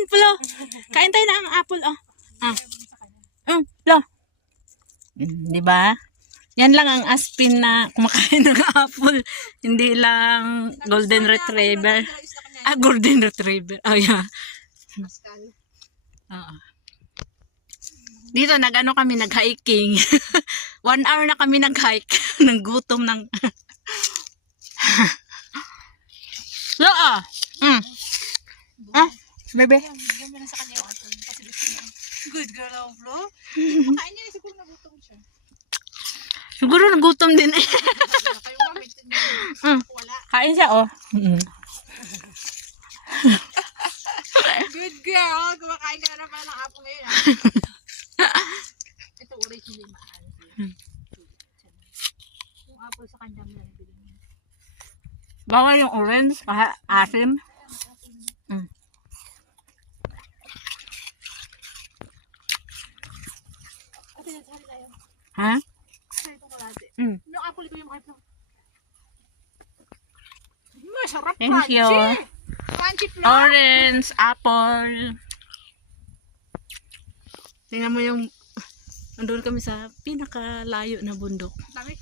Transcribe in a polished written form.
yun, Flo. Kain tayo ng apple, oh. Flo. Diba? Yan lang ang aspin na kumakain ng apple. Hindi lang golden retriever. Golden retriever. Oh, yeah. Dito, nag-ano kami, nag-hiking. 1 hour na kami nag-hike. Nang gutom ng... So, bebe. Good girl, oh, Flo. Kain niya, siguro nagutom siya. Siguro nagutom din eh. Wala. Kain siya, oh. Good girl. Kumakain ka na pala ng apple ngayon. Ito, original mahal. Yung apple sa kandang lang. Bawal yung orange, asim. Ate, nagsari tayo. Ha? Sari itong kalate. Mm. Yung apple ko yung kay Flo. Masarap, Thank crunchy. you. Crunchy, Flo. Orange, apple. Tingnan mo yung, andun kami sa pinakalayo na bundok. Dami.